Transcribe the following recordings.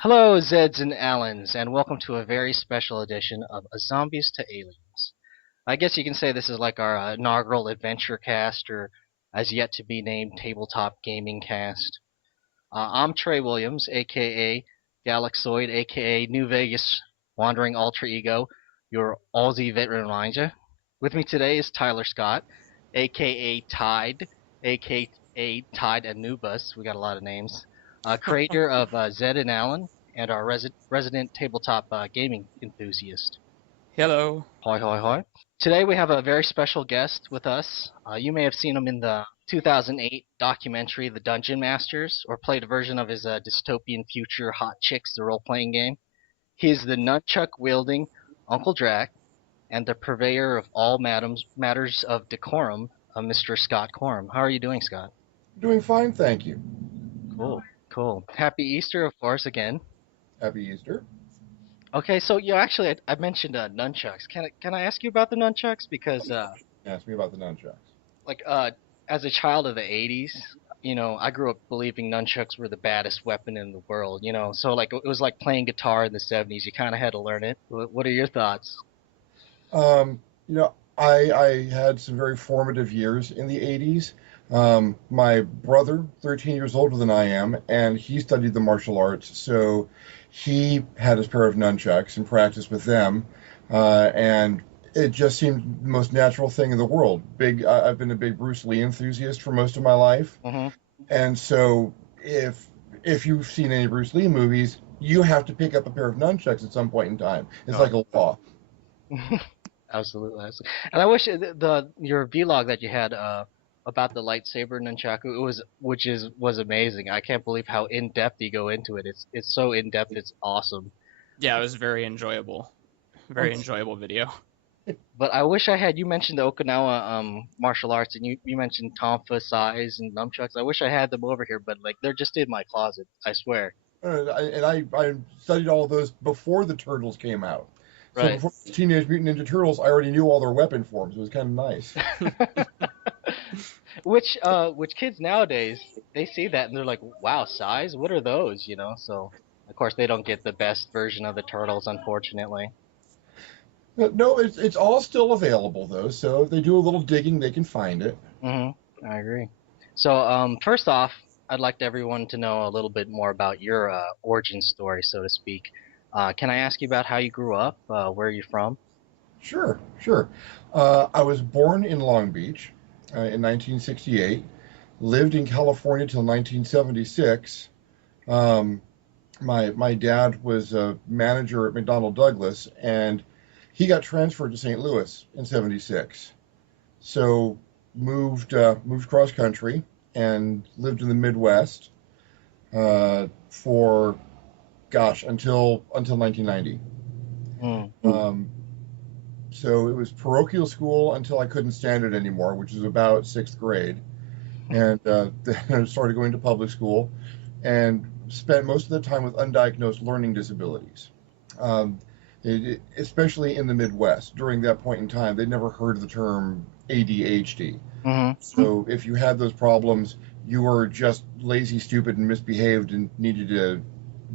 Hello, Zeds and Allens, and welcome to a very special edition of A Zombies to Aliens. I guess you can say this is like our inaugural Adventurecast, or as yet to be named Tabletop Gaming Cast. I'm Trey Williams, aka Galaxoid, aka New Vegas Wandering Alter Ego, your Aussie veteran ranger. With me today is Tyler Scott, aka Tide, aka Tide Anubis. We got a lot of names. Creator of Zed and Allen, and our resident tabletop gaming enthusiast. Hello. Hoi hoi hoi. Today we have a very special guest with us. You may have seen him in the 2008 documentary The Dungeon Masters, or played a version of his dystopian future Hot Chicks, the role-playing game. He is the nunchuck-wielding Uncle Drac, and the purveyor of all matters of decorum, Mr. Scott Corum. How are you doing, Scott? Doing fine, thank you. Cool, cool. Happy Easter, of course, again. Happy Easter. Okay, so actually, I mentioned nunchucks. Can I ask you about the nunchucks? Because Ask me about the nunchucks. like as a child of the '80s, I grew up believing nunchucks were the baddest weapon in the world. So like it was like playing guitar in the '70s. You kind of had to learn it. What are your thoughts? I had some very formative years in the 80s. My brother, 13 years older than I am, and he studied the martial arts, so he had his pair of nunchucks and practiced with them. And it just seemed the most natural thing in the world. I've been a big Bruce Lee enthusiast for most of my life, Hmm. and so if you've seen any Bruce Lee movies, you have to pick up a pair of nunchucks at some point in time. It's Oh, like a law. absolutely, absolutely. And I wish your vlog that you had about the lightsaber nunchaku was amazing. I can't believe how in depth you go into it. It's so in depth. It's awesome. Yeah, it was very enjoyable. Very enjoyable video. But I wish I had. You mentioned the Okinawa martial arts, and you mentioned tonfa, sais, and nunchucks. I wish I had them over here, but like they're just in my closet. I swear. I studied all of those before the Turtles came out. So Right. before Teenage Mutant Ninja Turtles, I already knew all their weapon forms. It was kind of nice. Which kids nowadays they see that and they're like, wow, sais? What are those? So of course they don't get the best version of the turtles, unfortunately. No, it's all still available though. So if they do a little digging, they can find it. I agree. So first off, I'd like everyone to know a little bit more about your origin story, so to speak. Can I ask you about how you grew up? Where are you from? Sure, sure. I was born in Long Beach in 1968. Lived in California till 1976. Um, my dad was a manager at McDonnell Douglas, and he got transferred to St. Louis in '76. So moved cross country and lived in the Midwest for gosh until 1990. Mm. Um, so it was parochial school until I couldn't stand it anymore, which was about sixth grade, and then I started going to public school and spent most of the time with undiagnosed learning disabilities. Um, Especially in the Midwest during that point in time, they'd never heard of the term ADHD. Hmm. So if you had those problems, you were just lazy, stupid, and misbehaved and needed to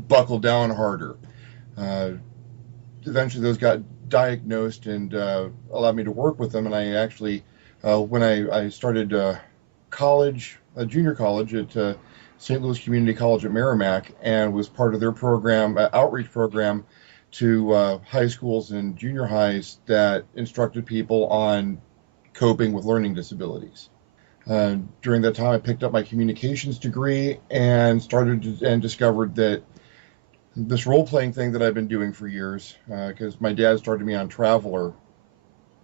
buckle down harder. Uh, Eventually, those got diagnosed and allowed me to work with them. And I actually, when I started college, junior college at St. Louis Community College at Merrimack, and was part of their program, outreach program to high schools and junior highs that instructed people on coping with learning disabilities. During that time, I picked up my communications degree and discovered that this role playing thing that I've been doing for years, because my dad started me on Traveler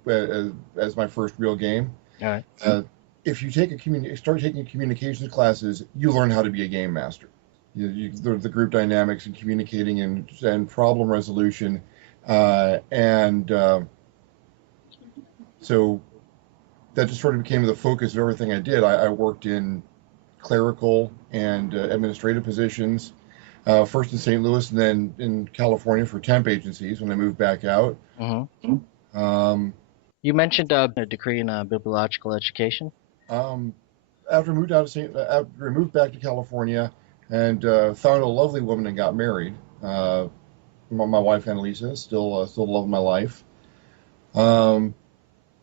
as my first real game. All right. If you start taking communications classes, you learn how to be a game master. The group dynamics and communicating and problem resolution, and so that just sort of became the focus of everything I did. I worked in clerical and administrative positions, first in St. Louis and then in California for temp agencies when I moved back out. Hmm. Um, You mentioned a degree in bibliological education. um, After I moved back to California and found a lovely woman and got married, My wife Annalisa, still the love of my life. Um,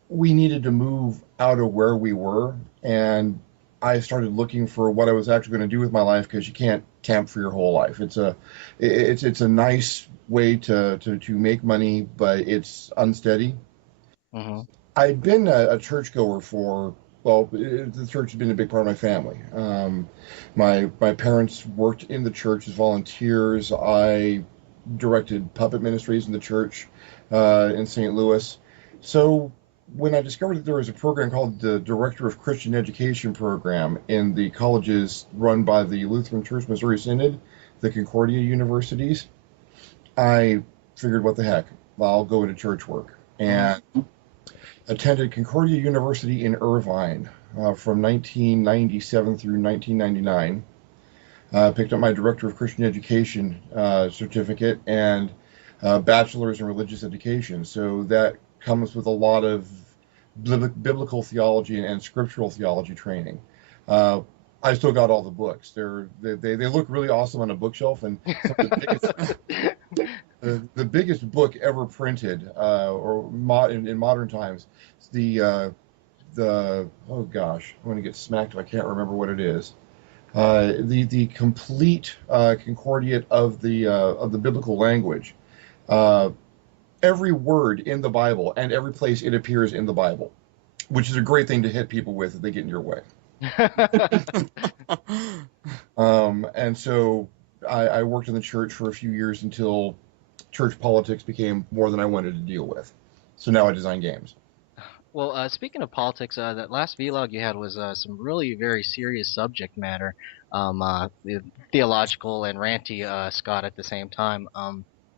we needed to move out of where we were, and I started looking for what I was actually going to do with my life because you can't camp for your whole life. It's a nice way to make money, but it's unsteady. Hmm. I'd been a churchgoer for, well, the church has been a big part of my family. My parents worked in the church as volunteers. I directed puppet ministries in the church in St. Louis. So when I discovered that there was a program called the Director of Christian Education program in the colleges run by the Lutheran Church Missouri Synod, the Concordia universities, I figured, what the heck, I'll go into church work. And attended Concordia University in Irvine from 1997 through 1999. Picked up my Director of Christian Education certificate and bachelor's in religious education. So that comes with a lot of biblical theology and scriptural theology training. Uh, I still got all the books. They look really awesome on a bookshelf, and some of the biggest book ever printed, in modern times, the oh gosh, I'm going to get smacked if I can't remember what it is. The complete concordiate of the biblical language. Uh, every word in the Bible and every place it appears in the Bible, which is a great thing to hit people with if they get in your way. And so I worked in the church for a few years until church politics became more than I wanted to deal with. So now I design games. Well, speaking of politics, that last vlog you had was some really very serious subject matter, theological and ranty, Scott, at the same time.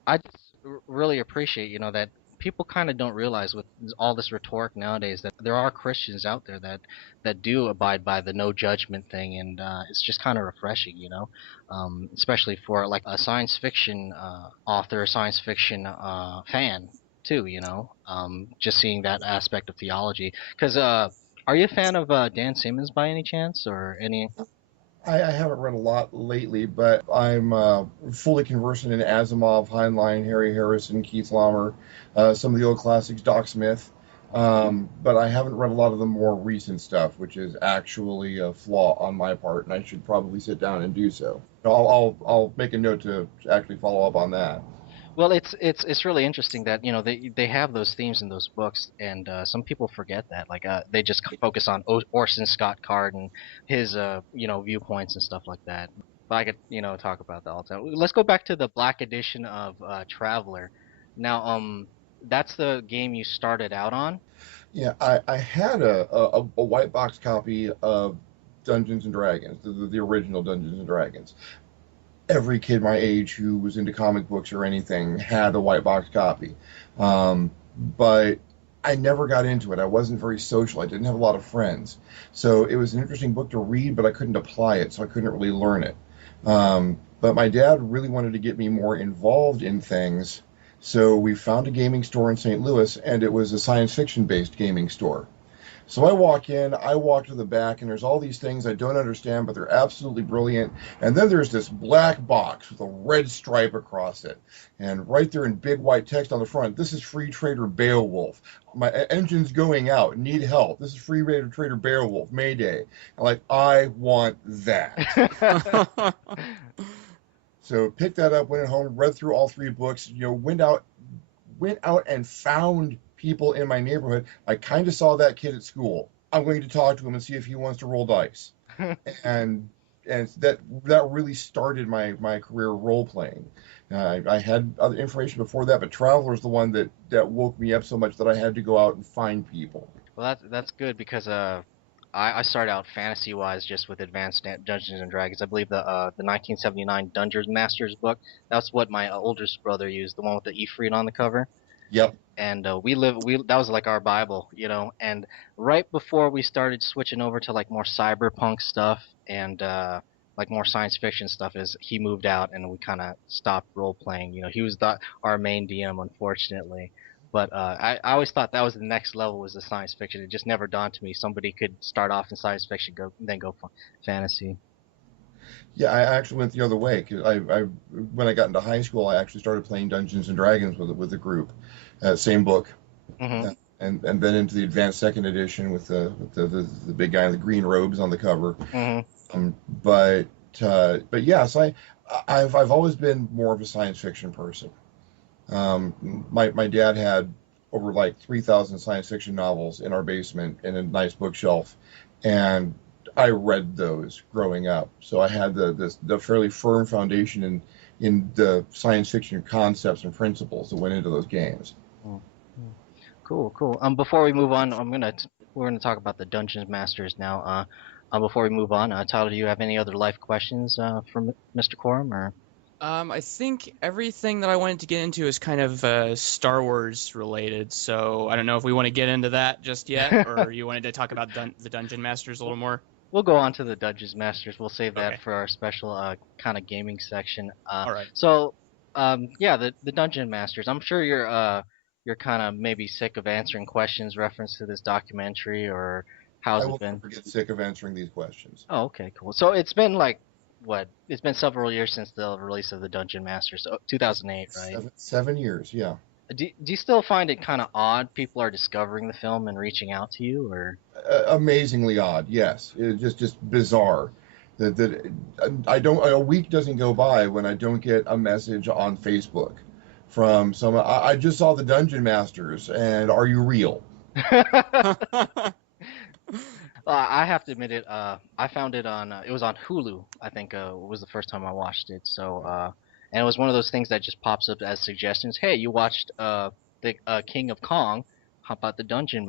I just really appreciate, that people kind of don't realize with all this rhetoric nowadays that there are Christians out there that do abide by the no judgment thing, and it's just kind of refreshing, especially for like a science fiction author, science fiction fan too, just seeing that aspect of theology. Because are you a fan of Dan Simmons by any chance, or any? I haven't read a lot lately, but I'm fully conversant in Asimov, Heinlein, Harry Harrison, Keith Laumer, some of the old classics, Doc Smith. But I haven't read a lot of the more recent stuff, which is actually a flaw on my part, and I should probably sit down and do so. I'll make a note to actually follow up on that. Well, it's really interesting that they have those themes in those books, and some people forget that. Like they just focus on Orson Scott Card and his viewpoints and stuff like that. But I could talk about that all the time. Let's go back to the Black Edition of Traveler. Now, that's the game you started out on. Yeah, I had a white box copy of Dungeons and Dragons, the original Dungeons and Dragons. Every kid my age who was into comic books or anything had a white box copy. But I never got into it. I wasn't very social. I didn't have a lot of friends. So it was an interesting book to read, but I couldn't apply it, so I couldn't really learn it. But my dad really wanted to get me more involved in things. So we found a gaming store in St. Louis, and it was a science fiction based gaming store. So I walk in, I walk to the back, and there's all these things I don't understand, but they're absolutely brilliant. And then there's this black box with a red stripe across it. And right there in big white text on the front, this is Free Trader Beowulf. My engine's going out, need help. This is Free Trader Beowulf, Mayday. I'm like, I want that. So picked that up, went home, read through all three books, went out and found people in my neighborhood. I kind of saw that kid at school. I'm going to talk to him and see if he wants to roll dice. and and that really started my career role playing. I had other information before that, but Traveler is the one that woke me up so much that I had to go out and find people. Well, that's good because I started out fantasy wise just with Advanced Dungeons and Dragons. I believe the 1979 Dungeons Masters book. That's what my oldest brother used, the one with the Ifrit on the cover. Yep. And we that was like our Bible, And right before we started switching over to like more cyberpunk stuff and like more science fiction stuff, is he moved out and we kind of stopped role playing. He was our main DM, unfortunately. But I always thought that was the next level, was the science fiction. It just never dawned to me somebody could start off in science fiction, then go fantasy. Yeah, I actually went the other way. 'Cause when I got into high school, I actually started playing Dungeons and Dragons with a group, same book, Hmm. and then into the advanced second edition with the big guy in the green robes on the cover. Hmm. Um, but but yeah, so I've always been more of a science fiction person. My dad had over like 3,000 science fiction novels in our basement in a nice bookshelf, and I read those growing up. So I had the fairly firm foundation in the science fiction concepts and principles that went into those games. Cool, cool. Before we move on, we're gonna talk about the Dungeon Masters now. Before we move on, Tyler, do you have any other life questions for Mr. Corum, or? I think everything that I wanted to get into is kind of Star Wars related, so I don't know if we want to get into that just yet, or you wanted to talk about the Dungeon Masters a little more. We'll go on to the Dungeons Masters. We'll save that Okay. for our special kind of gaming section. All right. So yeah, the Dungeon Masters. I'm sure you're kind of maybe sick of answering questions reference to this documentary, or I how's it will been? never get sick of answering these questions. Oh, okay, cool. So it's been like what? It's been several years since the release of the Dungeon Masters. So 2008, right? 7 years, yeah. Do you still find it kind of odd people are discovering the film and reaching out to you, or? Amazingly odd, yes. It's just bizarre. That I don't a week doesn't go by when I don't get a message on Facebook from someone. I just saw the Dungeon Masters, and are you real? I have to admit it. I found it on. It was on Hulu. I think was the first time I watched it. So, and it was one of those things that just pops up as suggestions. Hey, you watched the King of Kong. How about the Dungeon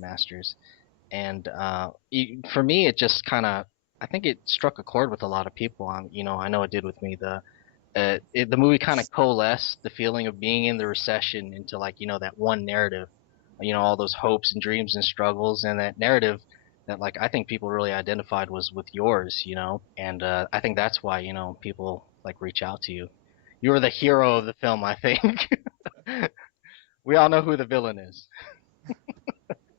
Masters? And for me, it just kind of. I think it struck a chord with a lot of people. I know it did with me. The movie kind of coalesced the feeling of being in the recession into like that one narrative, all those hopes and dreams and struggles, and that narrative that like I think people really identified was with yours, and I think that's why people like reach out to you. You're the hero of the film, I think. We all know who the villain is.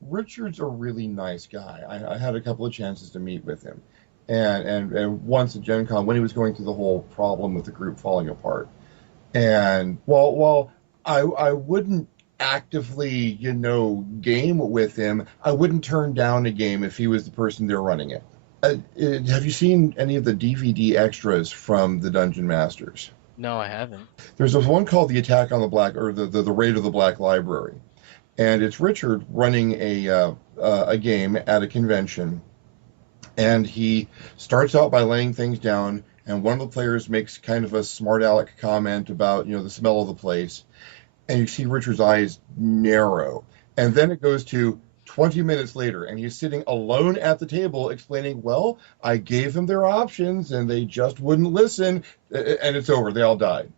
Richard's a really nice guy. I had a couple of chances to meet with him, and once at Gen Con when he was going through the whole problem with the group falling apart. And while I wouldn't actively, game with him, I wouldn't turn down a game if he was the person there running it. Have you seen any of the DVD extras from the Dungeon Masters? No, I haven't. There's this one called The Attack on the Black, or the Raid of the Black Library, and it's Richard running a game at a convention, and he starts out by laying things down, and one of the players makes kind of a smart aleck comment about the smell of the place, and you see Richard's eyes narrow, and then it goes to 20 minutes later, and he's sitting alone at the table explaining, well, I gave them their options and they just wouldn't listen, and it's over, they all died.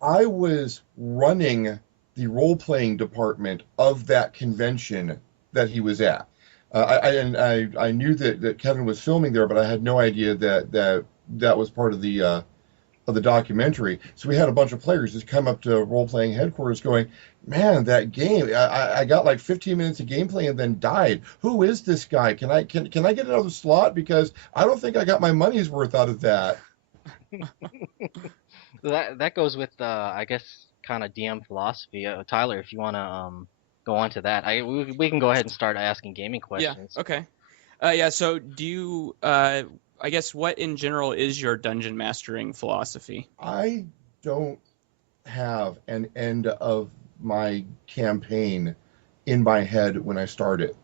I was running the role-playing department of that convention that he was at. I knew that Kevin was filming there, but I had no idea that was part of the documentary. So we had a bunch of players just come up to role-playing headquarters going, man, that game, I got like 15 minutes of gameplay and then died. Who is this guy? Can I get another slot? Because I don't think I got my money's worth out of that. That goes with I guess kind of DM philosophy. Tyler, if you want to go on to that, we can go ahead and start asking gaming Yeah. questions. Okay. Yeah. So, do you? I guess what in general is your dungeon mastering philosophy? I don't have an end of my campaign in my head when I start it.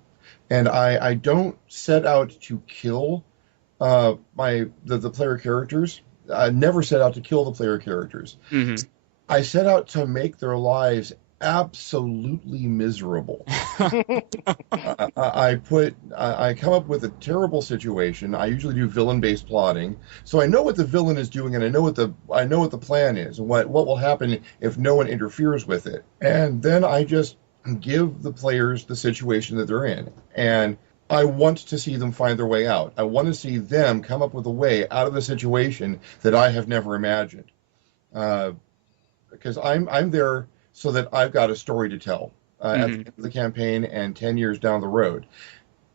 And I don't set out to kill the player characters. I never set out to kill the player characters. Mm-hmm. I set out to make their lives absolutely miserable. I come up with a terrible situation. I usually do villain-based plotting, so I know what the villain is doing, and I know what the plan is, and what will happen if no one interferes with it. And then I just give the players the situation that they're in, and I want to see them find their way out. I want to see them come up with a way out of the situation that I have never imagined. Because I'm there so that I've got a story to tell at the end of the campaign and 10 years down the road.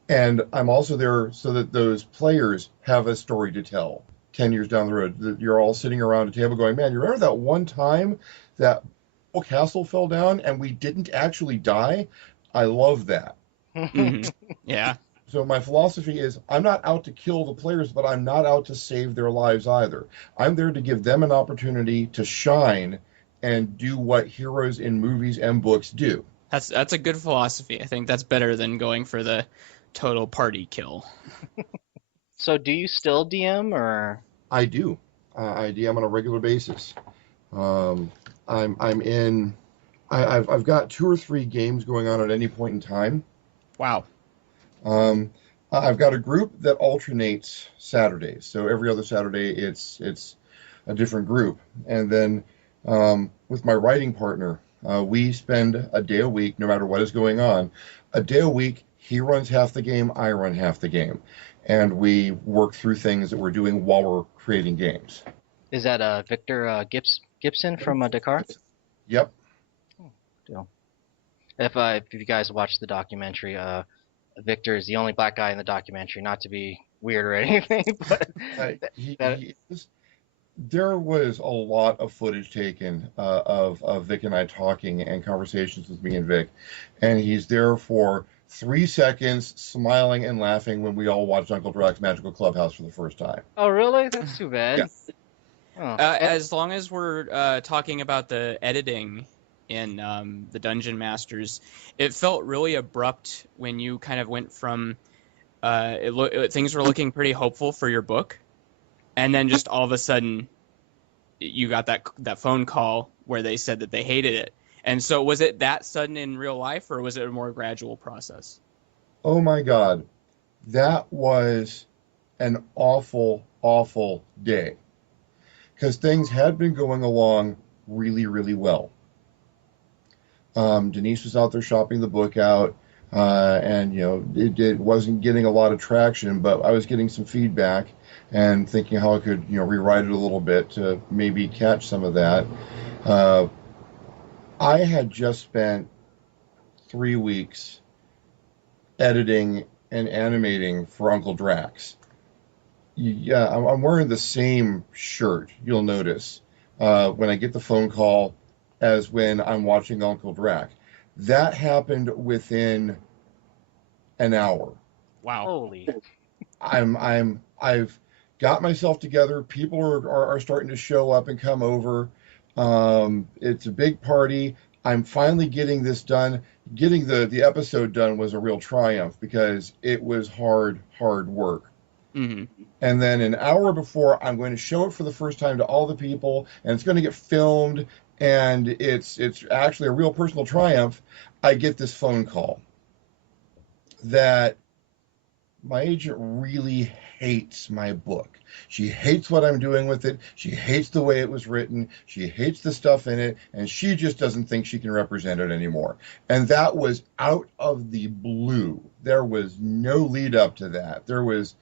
And I'm also there so that those players have a story to tell 10 years down the road. That you're all sitting around a table going, man, you remember that one time that whole castle fell down and we didn't actually die? I love that. Hmm. Yeah. So my philosophy is I'm not out to kill the players, but I'm not out to save their lives either. I'm there to give them an opportunity to shine and do what heroes in movies and books do. That's a good philosophy. I think that's better than going for the total party kill. So do you still DM or? I do. I DM on a regular basis. Um, I'm in. I've got 2 or 3 games going on at any point in time. Wow. Um, I've got a group that alternates Saturdays. So every other Saturday, it's a different group. And then with my writing partner, we spend a day a week, no matter what is going on, a day a week. He runs half the game, I run half the game, and we work through things that we're doing while we're creating games. Is that Victor Gibson from Dakar? Yep. Deal. If you guys watched the documentary, Victor is the only black guy in the documentary. Not to be weird or anything, but that, He is. There was a lot of footage taken of Vic and I talking and conversations with me and Vic, and he's there for 3 seconds, smiling and laughing when we all watched Uncle Dracs Magical Clubhouse for the first time. Oh, really? That's too bad. Yeah. Oh. As long as we're talking about the editing in the Dungeon Masters, it felt really abrupt when you kind of went from things were looking pretty hopeful for your book, and then just all of a sudden you got that phone call where they said that they hated it. And so was it that sudden in real life, or was it a more gradual process? Oh my God, that was an awful, awful day because things had been going along really, really well. Denise was out there shopping the book out, and it wasn't getting a lot of traction, but I was getting some feedback and thinking how I could rewrite it a little bit to maybe catch some of that. Uh, I had just spent 3 weeks editing and animating for Uncle Dracs. Yeah, I'm wearing the same shirt, you'll notice, when I get the phone call as when I'm watching Uncle Drac. That happened within an hour. Wow. Holy. I've got myself together. People are starting to show up and come over. It's a big party. I'm finally getting this done. Getting the episode done was a real triumph because it was hard work. Mm-hmm. And then an hour before, I'm going to show it for the first time to all the people, and it's going to get filmed, and it's actually a real personal triumph. I get this phone call that my agent really hates my book. She hates what I'm doing with it. She hates the way it was written. She hates the stuff in it, and she just doesn't think she can represent it anymore. And that was out of the blue. There was no lead up to that. There was,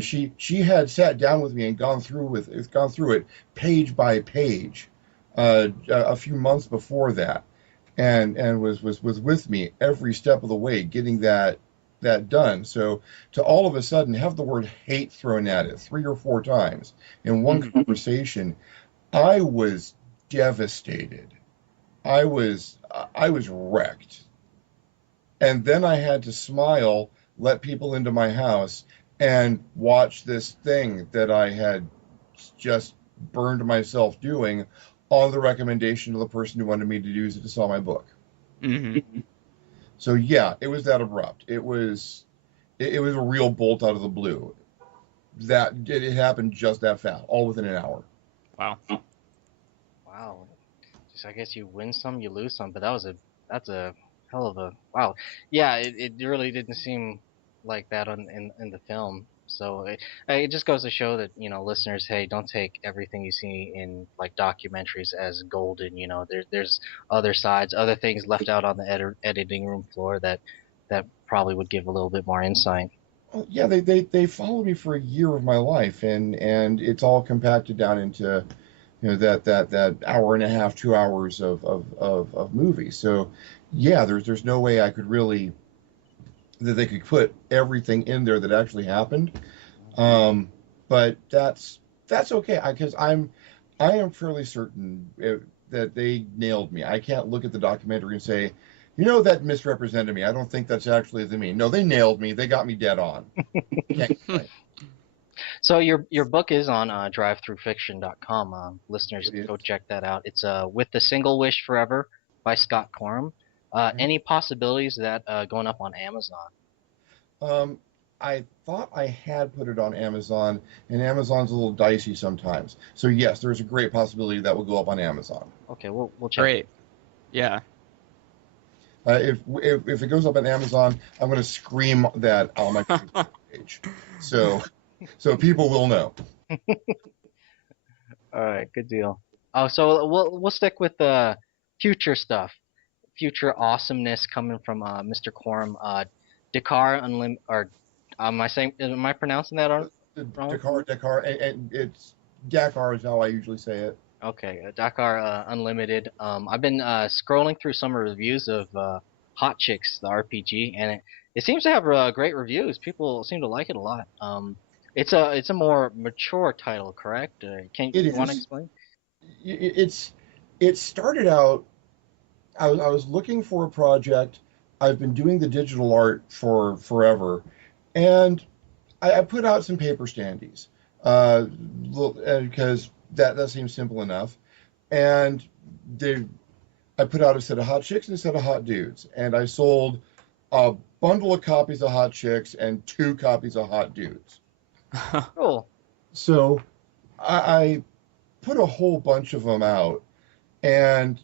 she had sat down with me and gone through it page by page a few months before that, and was with me every step of the way getting that done. So to all of a sudden have the word hate thrown at it 3 or 4 times in one conversation, I was devastated. I was wrecked. And then I had to smile, let people into my house, and watch this thing that I had just burned myself doing on the recommendation of the person who wanted me to use it to sell my book. Mm-hmm. So yeah, it was that abrupt. It was a real bolt out of the blue. That it happened just that fast, all within an hour. Wow. Wow. Just, I guess you win some, you lose some, but that's a hell of a wow. Yeah, it really didn't seem like that in the film. So it just goes to show that listeners, hey, don't take everything you see in like documentaries as golden. There's other sides, other things left out on the editing room floor that probably would give a little bit more insight. Well, yeah, they followed me for a year of my life, and it's all compacted down into that hour and a half, 2 hours of movie. So yeah, there's no way I could really that they could put everything in there that actually happened. But that's okay because I am fairly certain that they nailed me. I can't look at the documentary and say, that misrepresented me. I don't think that's actually the me. No, they nailed me. They got me dead on. Can't complain. So your book is on drivethroughfiction.com. Listeners, It is. go check that out. It's With the Single Wish Forever by Scott Corum. Any possibilities of that going up on Amazon? I thought I had put it on Amazon, and Amazon's a little dicey sometimes. So yes, there's a great possibility that will go up on Amazon. Okay, we'll check. Great. Yeah. If it goes up on Amazon, I'm going to scream that on my Facebook page, so people will know. All right, good deal. Oh, so we'll stick with the future stuff, future awesomeness coming from Mr. Corum. Dakar Unlim or am I pronouncing that wrong? Dakar, and it's Dakar is how I usually say it. Okay, Dakar Unlimited. I've been scrolling through some reviews of Hot Chicks, the RPG, and it seems to have great reviews. People seem to like it a lot. It's a more mature title, correct? You want to explain? It started out. I was looking for a project. I've been doing the digital art for forever, and I put out some paper standees because that seems simple enough. And I put out a set of hot chicks and a set of hot dudes, and I sold a bundle of copies of hot chicks and 2 copies of hot dudes. Cool. So I put a whole bunch of them out, and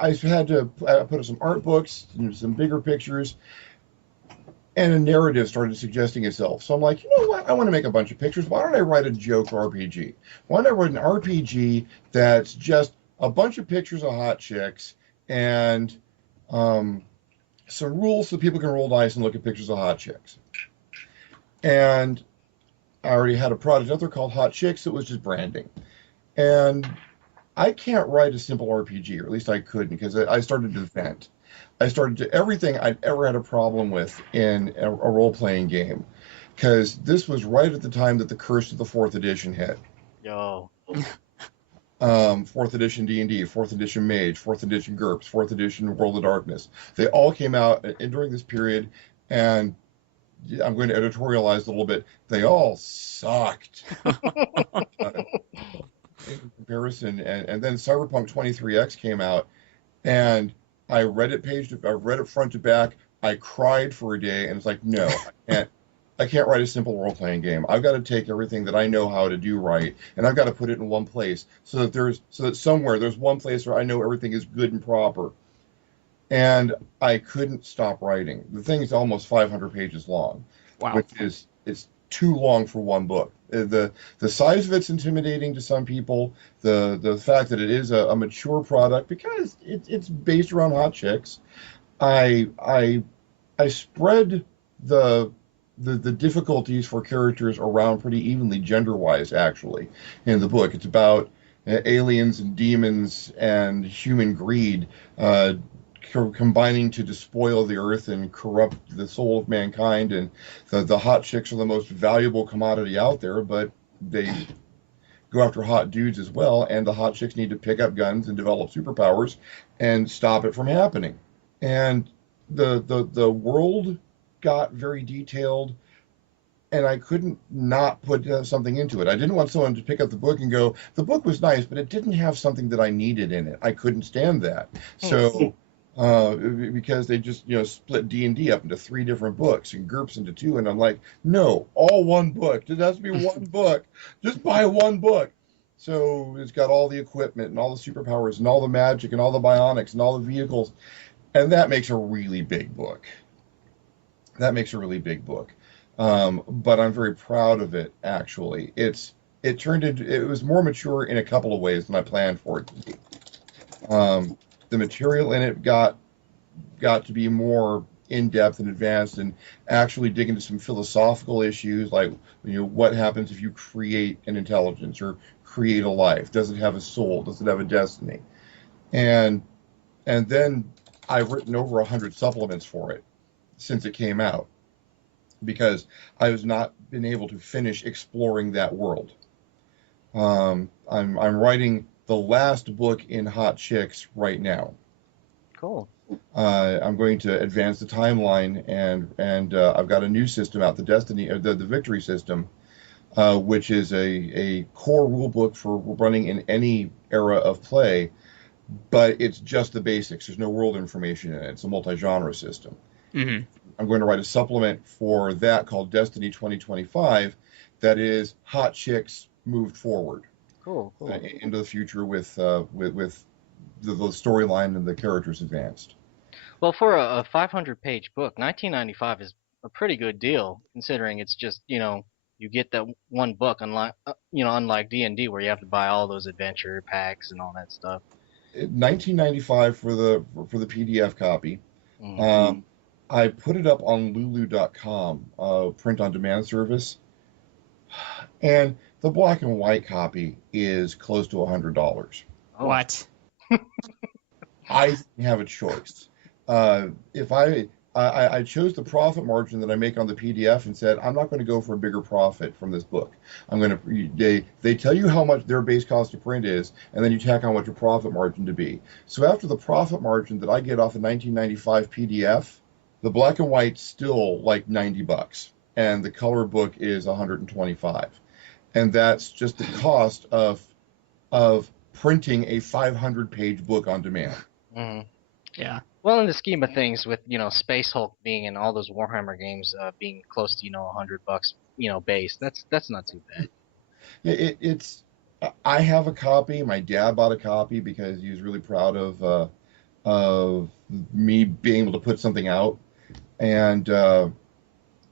I had to put some art books and some bigger pictures, and a narrative started suggesting itself. So I'm like, you know what? I want to make a bunch of pictures. Why don't I write a joke RPG? Why don't I write an RPG that's just a bunch of pictures of hot chicks and some rules so people can roll dice and look at pictures of hot chicks? And I already had a product out there called Hot Chicks. It was just branding. And I can't write a simple RPG, or at least I couldn't, because I started to vent. I started to everything I'd ever had a problem with in a role-playing game, because this was right at the time that the Curse of the 4th edition hit. Yo. 4th edition D&D, 4th edition Mage, 4th edition GURPS, 4th edition World of Darkness. They all came out during this period, and I'm going to editorialize a little bit. They all sucked. In comparison, and then Cyberpunk 23X came out, and I read it front to back. I cried for a day, and it's like, no, I can't write a simple role-playing game. I've got to take everything that I know how to do right, and I've got to put it in one place, so that somewhere there's one place where I know everything is good and proper. And I couldn't stop writing. The thing is almost 500 pages long. Wow. Which is it's too long for one book. The size of it's intimidating to some people. The fact that it is a mature product, because it's based around hot chicks. I spread the difficulties for characters around pretty evenly gender-wise, actually, in the book. It's about aliens and demons and human greed combining to despoil the earth and corrupt the soul of mankind. And the hot chicks are the most valuable commodity out there, but they go after hot dudes as well, and the hot chicks need to pick up guns and develop superpowers and stop it from happening. And the world got very detailed, and I couldn't not put something into it. I didn't want someone to pick up the book and go, the book was nice, but it didn't have something that I needed in it. I couldn't stand that. So because they just split D&D up into 3 different books and GURPS into 2, and I'm like, no, all one book. It has to be one book. Just buy one book. So it's got all the equipment and all the superpowers and all the magic and all the bionics and all the vehicles, and that makes a really big book. But I'm very proud of it. Actually, it was more mature in a couple of ways than I planned for it to be. The material in it got to be more in-depth and advanced, and actually dig into some philosophical issues, like what happens if you create an intelligence or create a life? Does it have a soul? Does it have a destiny? And then I've written over 100 supplements for it since it came out. because I was not been able to finish exploring that world. I'm writing the last book in Hot Chicks right now. Cool. I'm going to advance the timeline, and I've got a new system out, the Destiny, the Victory system, which is a core rule book for running in any era of play, but it's just the basics. There's no world information in it. It's a multi-genre system. Mm-hmm. I'm going to write a supplement for that called Destiny 2025 that is Hot Chicks moved forward. Cool. Into the future with the storyline and the characters advanced. Well, for a 500-page book, 1995 is a pretty good deal, considering it's just, you get that one book, unlike D&D where you have to buy all those adventure packs and all that stuff. 1995 for the PDF copy. Mm-hmm. I put it up on Lulu.com, print on demand service, and the black and white copy is close to $100. Oh. What? I have a choice. If I chose the profit margin that I make on the PDF and said, I'm not going to go for a bigger profit from this book. I'm going to, they tell you how much their base cost to print is, and then you tack on what your profit margin to be. So after the profit margin that I get off the 1995 PDF, the black and white's still like $90, and the color book is $125. And that's just the cost of printing a 500-page book on demand. Mm-hmm. Yeah. Well, in the scheme of things, with Space Hulk being in all those Warhammer games, being close to $100, base, that's not too bad. It's. I have a copy. My dad bought a copy because he was really proud of me being able to put something out, and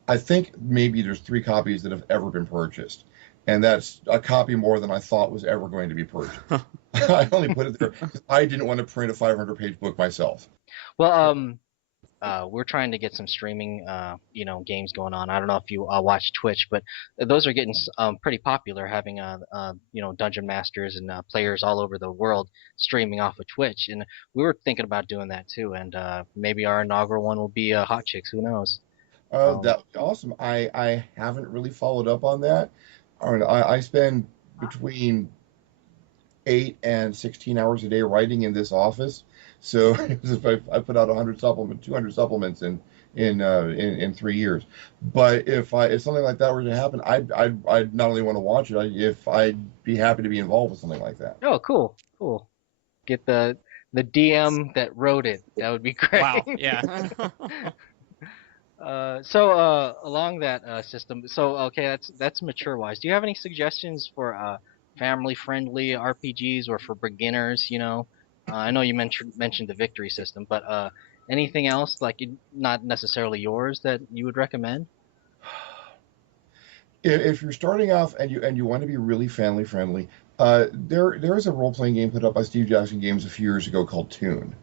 I think maybe there's 3 copies that have ever been purchased, and that's a copy more than I thought was ever going to be purchased. I only put it there because I didn't want to print a 500-page book myself. Well, we're trying to get some streaming, games going on. I don't know if you watch Twitch, but those are getting pretty popular, having dungeon masters and players all over the world streaming off of Twitch. And we were thinking about doing that too. And maybe our inaugural one will be Hot Chicks. Who knows? That would be awesome. I haven't really followed up on that. I spend between 8 and 16 hours a day writing in this office. So if I put out 200 supplements in 3 years. But if something like that were to happen, I'd not only want to watch it, I'd be happy to be involved with something like that. Oh, cool. Get the DM that wrote it. That would be great. Wow. Yeah. So along that system, so okay, that's mature wise. Do you have any suggestions for family-friendly RPGs or for beginners? I know you mentioned the victory system, but anything else like not necessarily yours that you would recommend? If you're starting off and you want to be really family friendly, there is a role playing game put up by Steve Jackson Games a few years ago called Toon.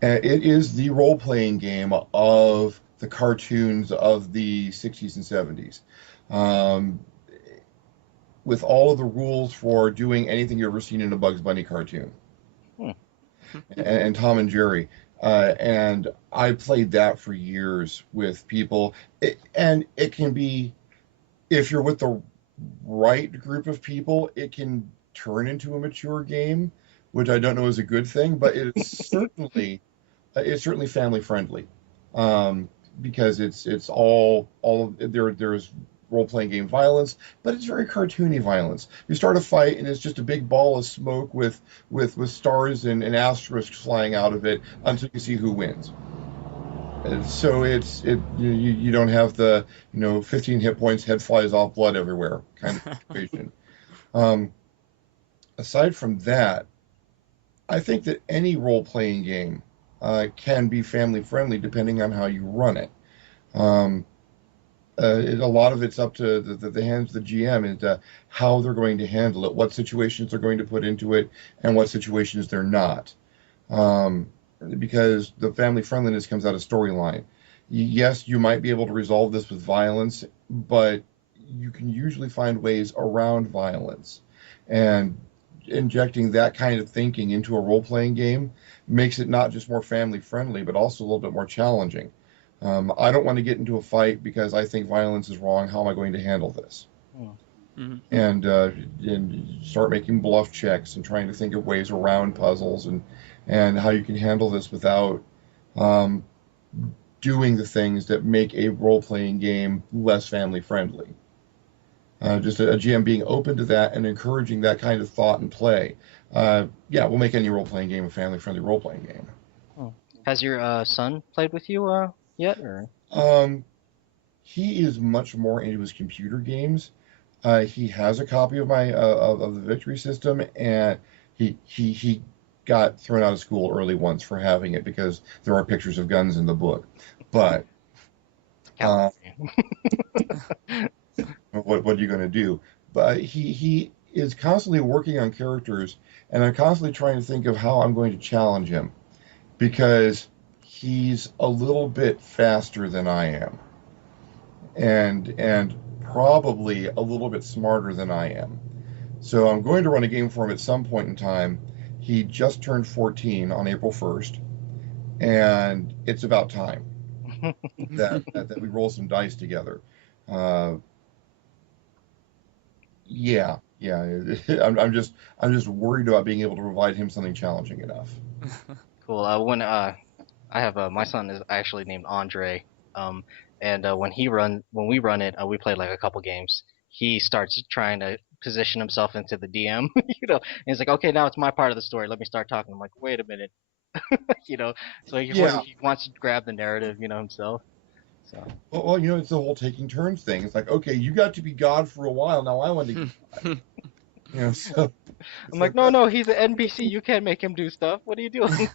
And it is the role playing game of the cartoons of the 60s and 70s. With all of the rules for doing anything you've ever seen in a Bugs Bunny cartoon. And Tom and Jerry. And I played that for years with people. And it can be, if you're with the right group of people, it can turn into a mature game, which I don't know is a good thing, but it's certainly family friendly, because it's all there's role-playing game violence, but it's very cartoony violence. You start a fight and it's just a big ball of smoke with stars and asterisks flying out of it until you see who wins. And so you don't have the 15 hit points, head flies off, blood everywhere kind of situation. Aside from that, I think that any role-playing game can be family friendly depending on how you run it. A lot of it's up to the hands of the GM and how they're going to handle it, what situations they're going to put into it, and what situations they're not. Because the family friendliness comes out of storyline. Yes, you might be able to resolve this with violence, but you can usually find ways around violence. And injecting that kind of thinking into a role-playing game makes it not just more family friendly, but also a little bit more challenging. I don't want to get into a fight because I think violence is wrong. How am I going to handle this? Mm-hmm. And start making bluff checks and trying to think of ways around puzzles and how you can handle this without um, doing the things that make a role-playing game less family-friendly. Just a GM being open to that and encouraging that kind of thought and play. Yeah, we'll make any role-playing game a family-friendly role-playing game. Oh. Has your son played with you yet, or? He is much more into his computer games. He has a copy of my of the Victory system, and he got thrown out of school early once for having it because there are pictures of guns in the book. But what are you going to do? But he is constantly working on characters, and I'm constantly trying to think of how I'm going to challenge him because he's a little bit faster than I am, and probably a little bit smarter than I am. So I'm going to run a game for him at some point in time. He just turned 14 on April 1st, and it's about time that we roll some dice together. Yeah. I'm just worried about being able to provide him something challenging enough. Cool. When I have my son is actually named Andre. And when we run it, we play like a couple games. He starts trying to position himself into the DM, and he's like, okay, now it's my part of the story. Let me start talking. I'm like, wait a minute, So Yeah. he wants to grab the narrative, himself. So. Well, it's the whole taking turns thing. It's like, okay, you got to be God for a while. Now I want to be God. So I'm like, no, he's an NPC. You can't make him do stuff. What are you doing?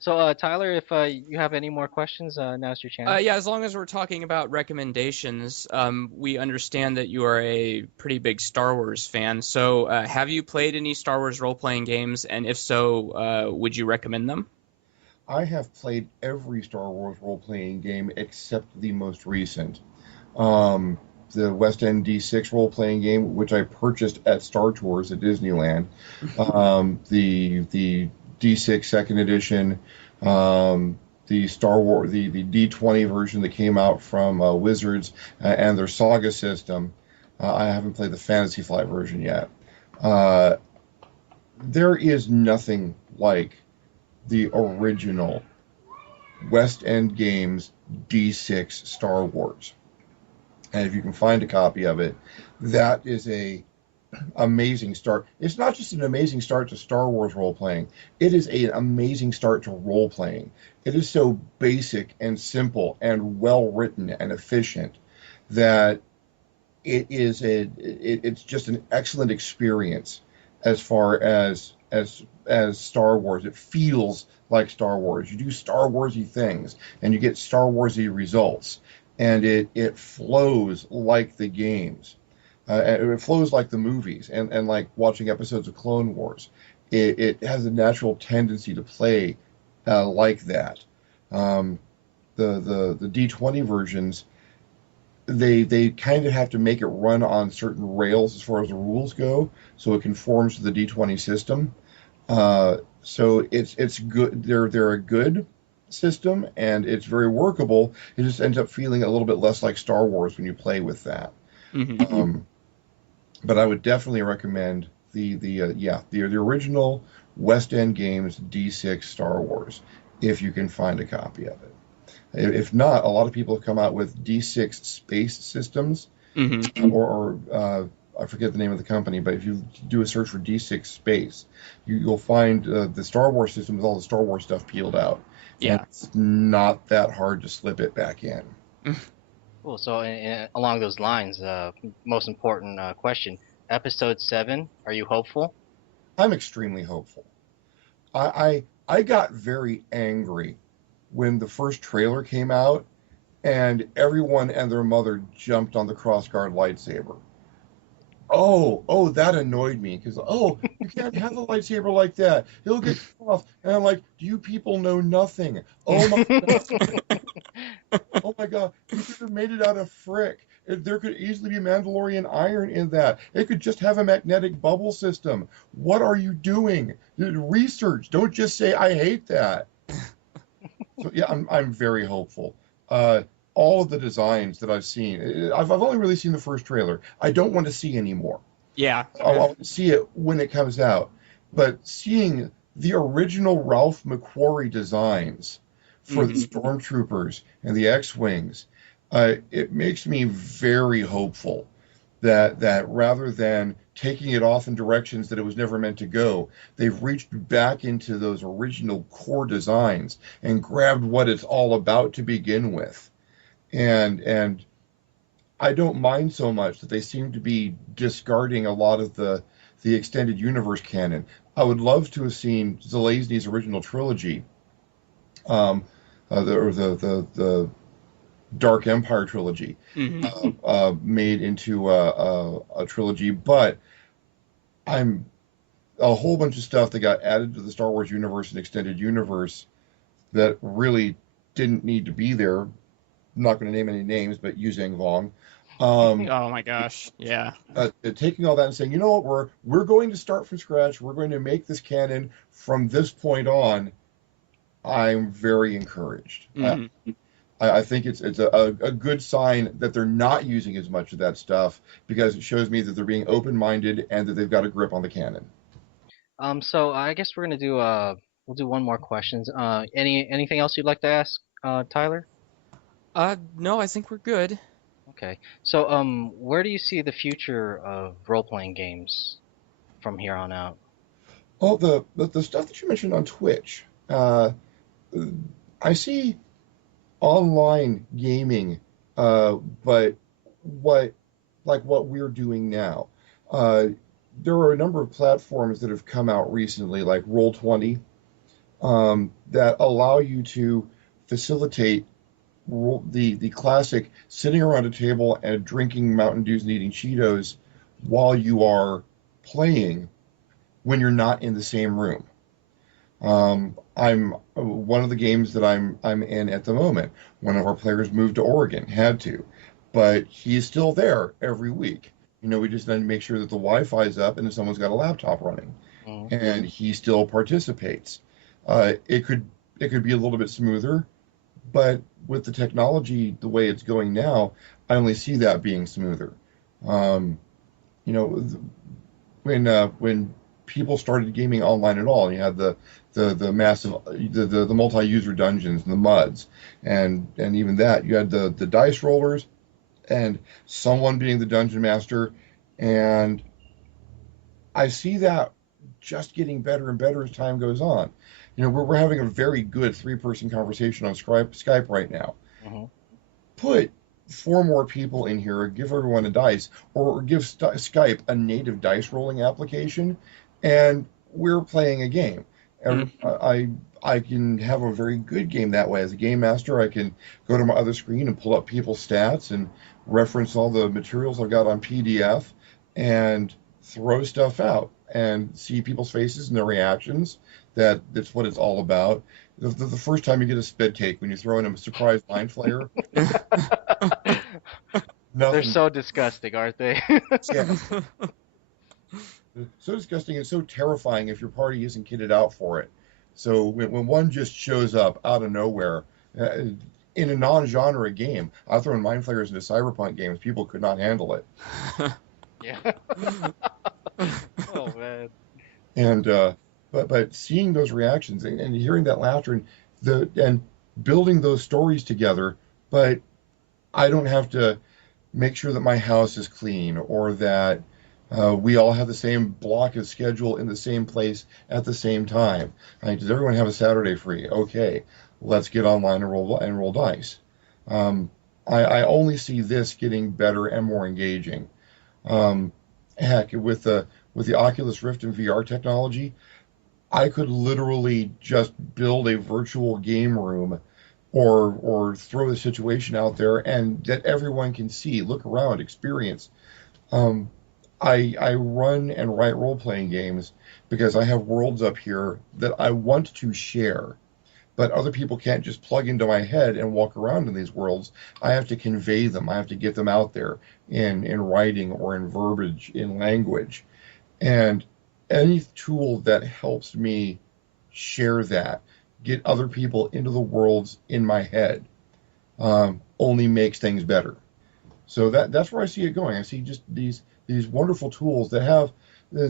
So, Tyler, if you have any more questions, now's your chance. Yeah, as long as we're talking about recommendations, we understand that you are a pretty big Star Wars fan. So, have you played any Star Wars role-playing games? And if so, would you recommend them? I have played every Star Wars role-playing game except the most recent. The West End D6 role-playing game, which I purchased at Star Tours at Disneyland. The D6 second edition, the Star Wars, the D20 version that came out from Wizards and their Saga system. I haven't played the Fantasy Flight version yet. There is nothing like the original West End Games D6 Star Wars. And if you can find a copy of it, that is a amazing start. It's not just an amazing start to Star Wars role playing. It is an amazing start to role playing. It is so basic and simple and well written and efficient that it's just an excellent experience as far as Star Wars. It feels like Star Wars. You do Star Warsy things and you get Star Warsy results, and it flows like the games. It flows like the movies and like watching episodes of Clone Wars. It has a natural tendency to play like that. The D20 versions, they kind of have to make it run on certain rails as far as the rules go, so it conforms to the D20 system. So it's good. They're a good system and it's very workable. It just ends up feeling a little bit less like Star Wars when you play with that. Mm-hmm. But I would definitely recommend the original West End Games D6 Star Wars if you can find a copy of it. If not, a lot of people have come out with D6 Space Systems, or I forget the name of the company, but if you do a search for D6 Space, you'll find the Star Wars system with all the Star Wars stuff peeled out. Yeah. And it's not that hard to slip it back in. Cool. So, along those lines, most important question: Episode 7. Are you hopeful? I'm extremely hopeful. I got very angry when the first trailer came out and everyone and their mother jumped on the crossguard lightsaber. Oh, that annoyed me because you can't have a lightsaber like that. He'll get off. And I'm like, do you people know nothing? Oh my god. Oh my god, you could have made it out of frick. There could easily be Mandalorian iron in that. It could just have a magnetic bubble system. What are you doing? Research. Don't just say I hate that. So yeah, I'm very hopeful. All of the designs that I've seen, I've only really seen the first trailer. I don't want to see any more. Yeah. I'll see it when it comes out. But seeing the original Ralph McQuarrie designs for the Hmm. Stormtroopers and the X-Wings, it makes me very hopeful that rather than taking it off in directions that it was never meant to go, they've reached back into those original core designs and grabbed what it's all about to begin with. And I don't mind so much that they seem to be discarding a lot of the extended universe canon. I would love to have seen Zelazny's original trilogy, um, the Dark Empire trilogy, Hmm. made into a trilogy. But I'm a whole bunch of stuff that got added to the Star Wars universe and extended universe that really didn't need to be there. I'm not going to name any names, but Yuzhang Vong. Um, Oh my gosh. Yeah. Taking all that and saying, you know what, we're going to start from scratch. We're going to make this canon from this point on. I'm very encouraged. Hmm. I think it's a good sign that they're not using as much of that stuff because it shows me that they're being open-minded and that they've got a grip on the canon. So I guess we're gonna do we'll do one more questions. Anything else you'd like to ask, Tyler? No, I think we're good. Okay. So where do you see the future of role-playing games from here on out? Oh, the stuff that you mentioned on Twitch. Uh, I see online gaming, uh, but what like what we're doing now. Uh, there are a number of platforms that have come out recently, like Roll20, that allow you to facilitate the classic sitting around a table and drinking Mountain Dews and eating Cheetos while you are playing when you're not in the same room. I'm one of the games that I'm in at the moment. One of our players moved to Oregon, had to, but he's still there every week. We just need to make sure that the Wi-Fi is up and that someone's got a laptop running, Mhm. and he still participates. It could be a little bit smoother, but with the technology the way it's going now, I only see that being smoother. Um, you know, when people started gaming online at all, you had the massive the multi-user dungeons and the muds, and even that you had the dice rollers and someone being the dungeon master, and I see that just getting better and better as time goes on. We're having a very good three-person conversation on Skype right now. Mhm. Put four more people in here, give everyone a dice, or give Skype a native dice rolling application, and we're playing a game. Mm. I can have a very good game that way. As a game master, I can go to my other screen and pull up people's stats and reference all the materials I've got on PDF and throw stuff out and see people's faces and their reactions. That's what it's all about. The first time you get a spit take when you throw in a surprise mind flayer, They're nothing. so disgusting, aren't they? Yeah, so disgusting and so terrifying if your party isn't kitted out for it. So when one just shows up out of nowhere uh, in a non-genre game, I throw in mind flayers into cyberpunk games. People could not handle it, Yeah. Oh man. and but seeing those reactions and hearing that laughter and building those stories together, but I don't have to make sure that my house is clean or that we all have the same block of schedule in the same place at the same time. Like, does everyone have a Saturday free? Okay, let's get online and roll dice. Um, I only see this getting better and more engaging. Um, Heck, with the Oculus Rift and VR technology, I could literally just build a virtual game room or throw the situation out there and that everyone can see, look around, experience. Um, I run and write role playing games because I have worlds up here that I want to share, but other people can't just plug into my head and walk around in these worlds. I have to convey them. I have to get them out there in writing or in verbiage, in language. And any tool that helps me share that get other people into the worlds in my head only makes things better. So that's where I see it going. I see just these wonderful tools that have uh,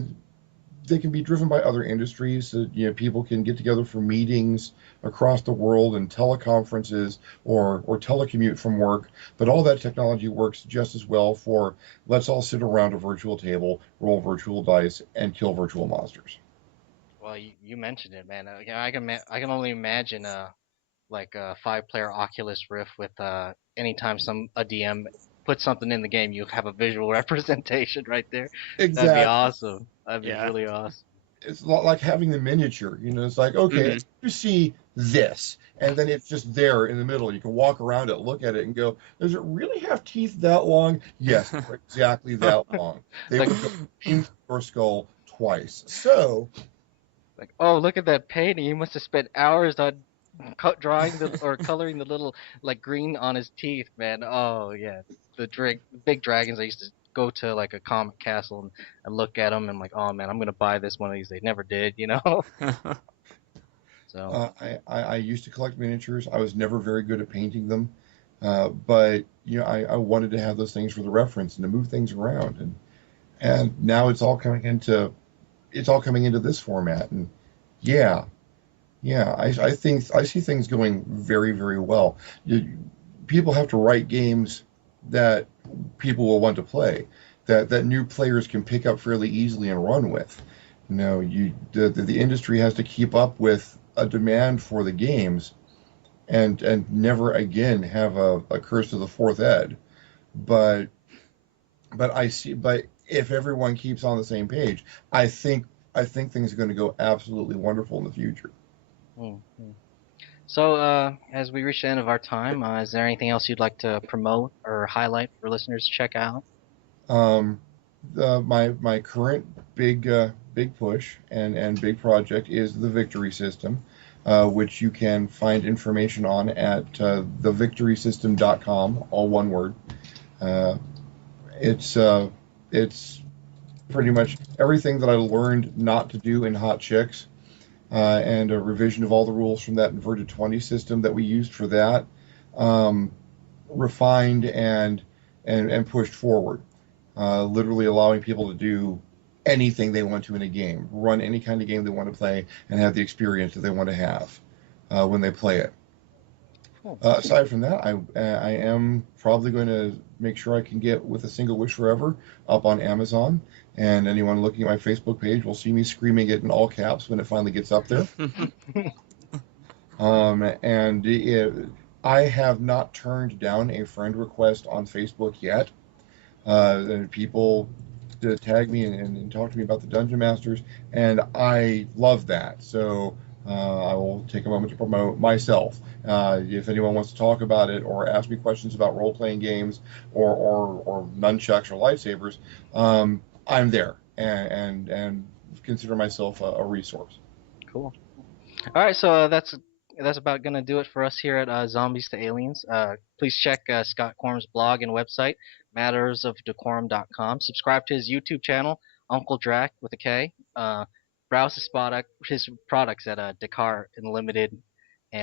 they can be driven by other industries. People can get together for meetings across the world and teleconferences or telecommute from work. But all that technology works just as well for let's all sit around a virtual table, roll virtual dice, and kill virtual monsters. Well, you mentioned it, man. Yeah, I can only imagine like a 5-player Oculus Rift with anytime a DM puts something in the game, you have a visual representation right there. That'd be Exactly. awesome. That'd be Yeah. really awesome. It's a lot like having the miniature. It's like, okay, Hmm. you see this, and then it's just there in the middle. You can walk around it, look at it, and go, does it really have teeth that long? Yes, they're exactly that long. They Like would go into your skull twice. So, like oh, look at that painting. He must have spent hours on drawing the or coloring the little like green on his teeth, man. Oh yeah, the big dragons. I used to go to like a comic castle and look at them and like, oh man, I'm gonna buy this one of these. They never did, you know. So I used to collect miniatures. I was never very good at painting them, but I wanted to have those things for the reference and to move things around, and now it's all coming into this format, and yeah, yeah, I think I see things going very, very well. People have to write games that people will want to play, that new players can pick up fairly easily and run with. The industry has to keep up with a demand for the games, and never again have a curse of the fourth ed. But but if everyone keeps on the same page, I think I think things are going to go absolutely wonderful in the future. mm, mm. So as we reach the end of our time, is there anything else you'd like to promote or highlight for listeners to check out? Um, my current big push and big project is the Victory System, which you can find information on at thevictorysystem.com, all one word. Uh, it's pretty much everything that I learned not to do in Hot Chicks, and a revision of all the rules from that inverted 20 system that we used for that, um, refined and pushed forward, literally allowing people to do anything they want to in a game, run any kind of game they want to play, and have the experience that they want to have when they play it. Cool. Aside from that, I am probably going to make sure I can get With a Single Wish Forever up on Amazon, and anyone looking at my Facebook page will see me screaming it in all caps when it finally gets up there. And I have not turned down a friend request on Facebook yet. And people to tag me and talk to me about the Dungeon Masters, and I love that. So I will take a moment to promote myself. If anyone wants to talk about it or ask me questions about role playing games or nunchucks or lightsabers, I'm there and consider myself a resource. Cool. All right, so that's about gonna do it for us here at Zombies to Aliens. Please check Scott Corum's blog and website, mattersofdecorum.com. Subscribe to his YouTube channel, Uncle Drac with a K. Browse his products at Dakar Unlimited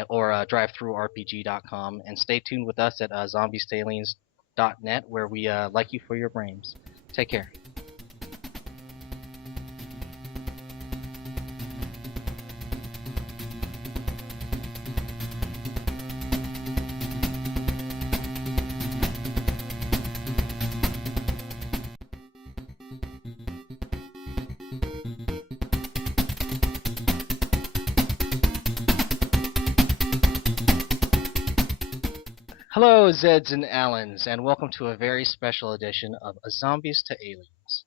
or drivethrurpg.com, and stay tuned with us at zombies2aliens.net, where we like you for your brains. Take care. Hello, Zeds and Allens, and welcome to a very special edition of A Zombies to Aliens.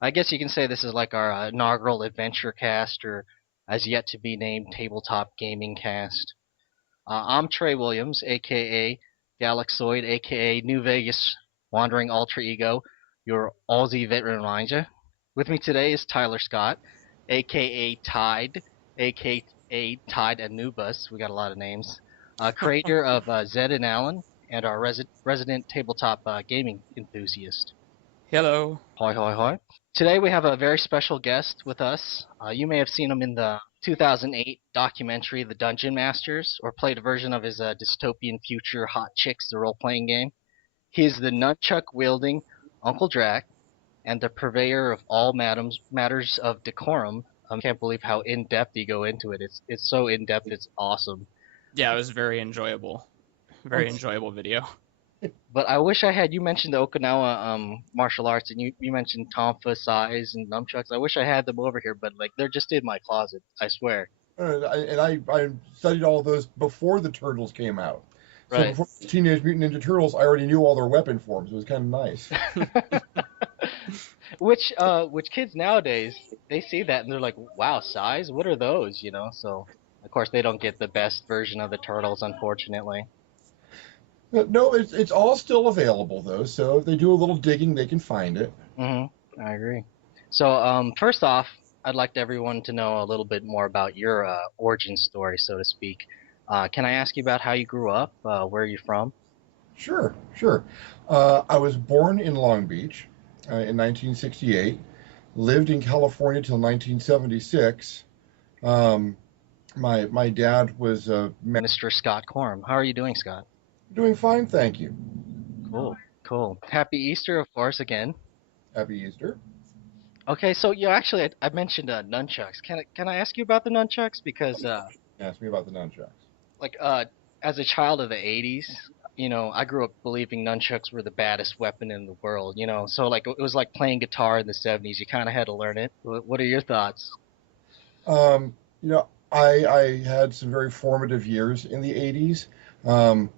I guess you can say this is like our inaugural Adventurecast, or as yet to be named Tabletop Gaming Cast. I'm Trey Williams, aka Galaxoid, aka New Vegas Wandering Alter Ego, your Aussie veteran ranger. With me today is Tyler Scott, aka Tide, aka Tide Anubis. We got a lot of names. Creator of Zed and Allen, and our resident tabletop gaming enthusiast. Hello. Hi, hi, hi. Today we have a very special guest with us. You may have seen him in the 2008 documentary The Dungeon Masters, or played a version of his dystopian future Hot Chicks, the role-playing game. He is the nunchuck-wielding Uncle Drac and the purveyor of all matters of decorum. Can't believe how in-depth you go into it. It's so in-depth, it's awesome. Yeah, it was very enjoyable. Very enjoyable video. But I wish I had, you mentioned the Okinawa martial arts, and you mentioned tonfa, sais, and nunchucks. I wish I had them over here, but like they're just in my closet, I swear. I studied all of those before the Turtles came out. So Right. before Teenage Mutant Ninja Turtles, I already knew all their weapon forms. It was kind of nice. Which kids nowadays, they see that and they're like, wow, sais? What are those? You know, so of course they don't get the best version of the turtles, unfortunately. No, it's all still available though. So if they do a little digging, they can find it. I agree. So first off, I'd like everyone to know a little bit more about your origin story, so to speak. Can I ask you about how you grew up? Where are you from? Sure, sure. I was born in Long Beach in 1968. Lived in California till 1976. My dad was Mr. Scott Corum. How are you doing, Scott? doing fine, thank you. Cool, cool. Happy Easter, of course, again. Happy Easter. Okay, so actually, I mentioned nunchucks. Can I ask you about the nunchucks? Because Ask me about the nunchucks. like as a child of the '80s, I grew up believing nunchucks were the baddest weapon in the world. So like it was like playing guitar in the '70s. You kind of had to learn it. What are your thoughts? I had some very formative years in the 80s.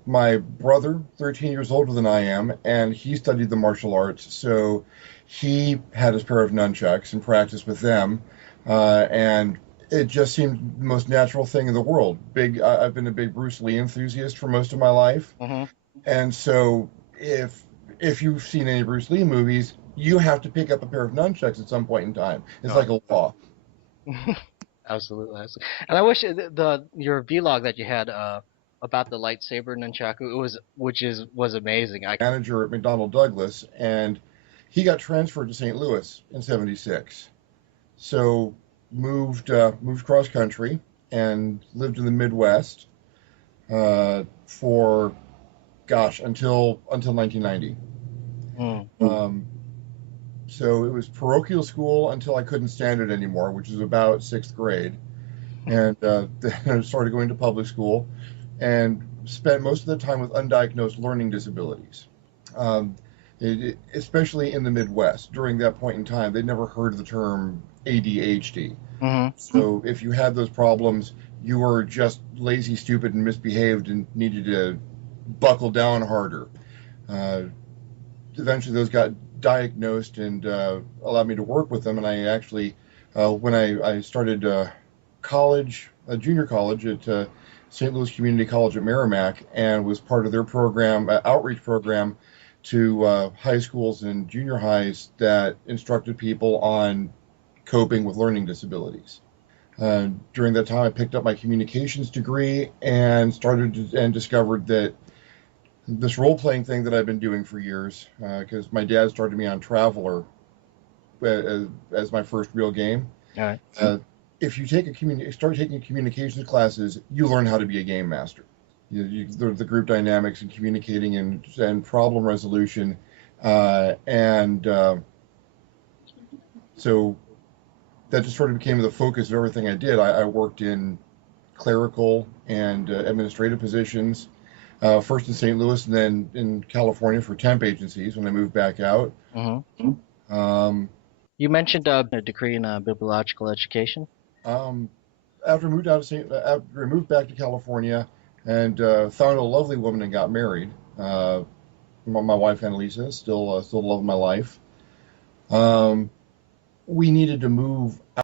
My brother, 13 years older than I am, and he studied the martial arts, so he had his pair of nunchucks and practiced with them, and it just seemed the most natural thing in the world. I've been a big Bruce Lee enthusiast for most of my life, Hmm. and so if you've seen any Bruce Lee movies, you have to pick up a pair of nunchucks at some point in time. It's like a law. Absolutely, absolutely. And I wish your vlog that you had about the lightsaber nunchaku was amazing. Manager at McDonnell Douglas, and he got transferred to St. Louis in '76. So moved cross country and lived in the Midwest for until 1990. Mm. So it was parochial school until I couldn't stand it anymore, which was about sixth grade, and then I started going to public school and spent most of the time with undiagnosed learning disabilities. Um, Especially in the Midwest, during that point in time, they'd never heard of the term ADHD. Hmm. So if you had those problems, you were just lazy, stupid, and misbehaved and needed to buckle down harder. Uh, Eventually, those got diagnosed and allowed me to work with them. And I actually, when I started junior college at St. Louis Community College at Merrimack, and was part of their program, outreach program to high schools and junior highs that instructed people on coping with learning disabilities. During that time, I picked up my communications degree and discovered that this role-playing thing that I've been doing for years, because my dad started me on Traveler as my first real game. All right. If you start taking communications classes, you learn how to be a game master. The group dynamics and communicating and problem resolution, and so that just sort of became the focus of everything I did. I worked in clerical and administrative positions, first in St. Louis and then in California for temp agencies when I moved back out. Um, You mentioned a degree in bibliological education. After I moved back to California and found a lovely woman and got married. My wife Annalisa, still the love of my life. We needed to move